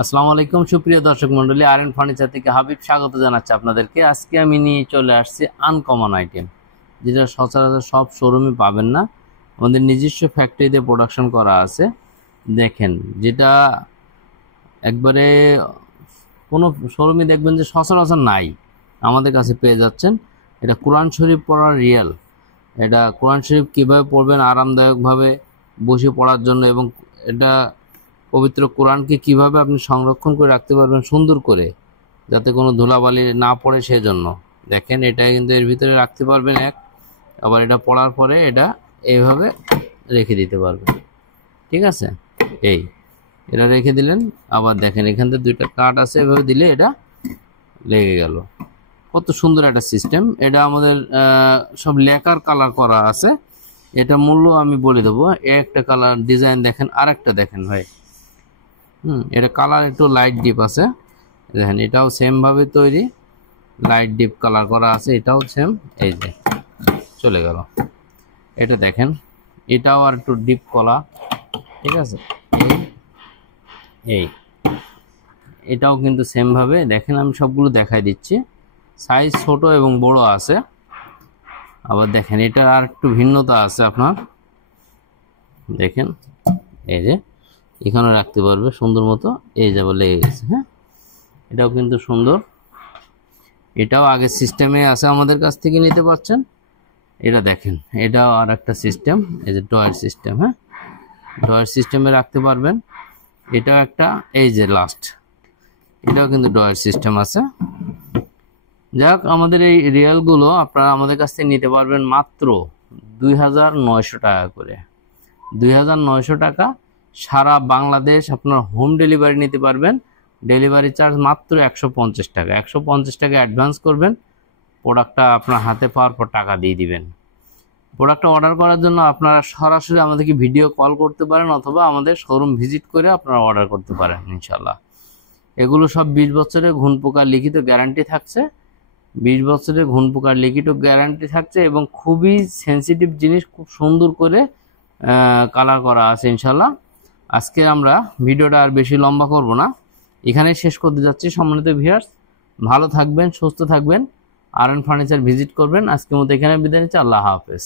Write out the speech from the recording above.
আসসালামু আলাইকুম সুপ্রিয় দর্শক মণ্ডলী, আরএন ফার্নিচার থেকে হাবিব স্বাগত জানাচ্ছি আপনাদেরকে। আজকে আমি নিয়ে চলে আসছি আনকমন আইটেম, যেটা সচরাচর সব শোরুমে পাবেন না। আমাদের নিজস্ব ফ্যাক্টরিতে প্রোডাকশন করা আছে। দেখেন, যেটা একবারে কোনো শোরুমে দেখবেন যে সচরাচর নাই, আমাদের কাছে পেয়ে যাচ্ছেন। এটা কোরআন শরীফ পড়ার রিয়েল। এটা কোরআন শরীফ কীভাবে পড়বেন আরামদায়কভাবে বসে পড়ার জন্য, এবং এটা পবিত্র কোরআনকে কিভাবে আপনি সংরক্ষণ করে রাখতে পারবেন সুন্দর করে, যাতে কোনো ধুলাবালি না পড়ে সেজন্য। দেখেন, এটা কিন্তু এর ভিতরে রাখতে পারবেন আবার এটা পড়ার পরে এটা এইভাবে রেখে দিতে পারবেন। ঠিক আছে, এটা রেখে দিলেন। আবার দেখেন, এখান থেকে দুইটা কাঠ আছে, এভাবে দিলে এটা লেগে গেল। কত সুন্দর একটা সিস্টেম। এটা আমাদের সব লেকার কালার করা আছে। এটা মূল্য আমি বলে দেবো। একটা কালার ডিজাইন দেখেন, আরেকটা দেখেন ভাই। এটা কালার একটু লাইট ডিপ আছে। দেখেন, এটাও সেম ভাবে তৈরি, লাইট ডিপ কালার করা আছে। এটাও সেম, এই যে চলে গেল। এটা দেখেন, এটাও আর একটু ডিপ কলা। ঠিক আছে, এটাও কিন্তু সেম ভাবে। দেখেন, আমি সবগুলো দেখাই দিচ্ছি। সাইজ ছোট এবং বড় আছে। আবার দেখেন, এটা আর একটু ভিন্নতা আছে আপনার। দেখেন, এই যে এখানে রাখতে পারবে সুন্দর মতো। এই যাবে, লেগে গেছে। হ্যাঁ, এটাও কিন্তু সুন্দর। এটাও আগের সিস্টেমে আছে, আমাদের কাছ থেকে নিতে পারছেন। এটা দেখেন, এটাও আর একটা সিস্টেম, এই যে ড্রয়ার সিস্টেম। হ্যাঁ, ড্রয়ার সিস্টেমে রাখতে পারবেন। এটাও একটা, এই যে লাস্ট, এটাও কিন্তু ড্রয়ার সিস্টেম আছে। যাক, আমাদের এই রিয়েলগুলো আপনারা আমাদের কাছ থেকে নিতে পারবেন মাত্র 2900 টাকা করে। 2900 টাকা, সারা বাংলাদেশ আপনার হোম ডেলিভারি নিতে পারবেন। ডেলিভারি চার্জ মাত্র 150 টাকা। 150 টাকা অ্যাডভান্স করবেন, প্রোডাক্টটা আপনার হাতে পাওয়ার পর টাকা দিয়ে দিবেন। প্রোডাক্টটা অর্ডার করার জন্য আপনারা সরাসরি আমাদেরকে ভিডিও কল করতে পারেন, অথবা আমাদের শোরুম ভিজিট করে আপনারা অর্ডার করতে পারেন ইনশাল্লাহ। এগুলো সব 20 বছরের ঘুণ পোকার লিখিত গ্যারান্টি থাকছে। 20 বছরের ঘুণ পোকার লিখিত গ্যারান্টি থাকছে, এবং খুবই সেন্সিটিভ জিনিস, খুব সুন্দর করে কালার করা আছে ইনশাল্লাহ। আজকে আমরা ভিডিওটা আর বেশি লম্বা করব না, এখানে শেষ করতে যাচ্ছি। সম্মানিত ভিউয়ার্স, ভালো থাকবেন, সুস্থ থাকবেন, আরএন ফার্নিচার ভিজিট করবেন। আজকের মতো এখানে বিদায় নিচ্ছি। আল্লাহ হাফেজ।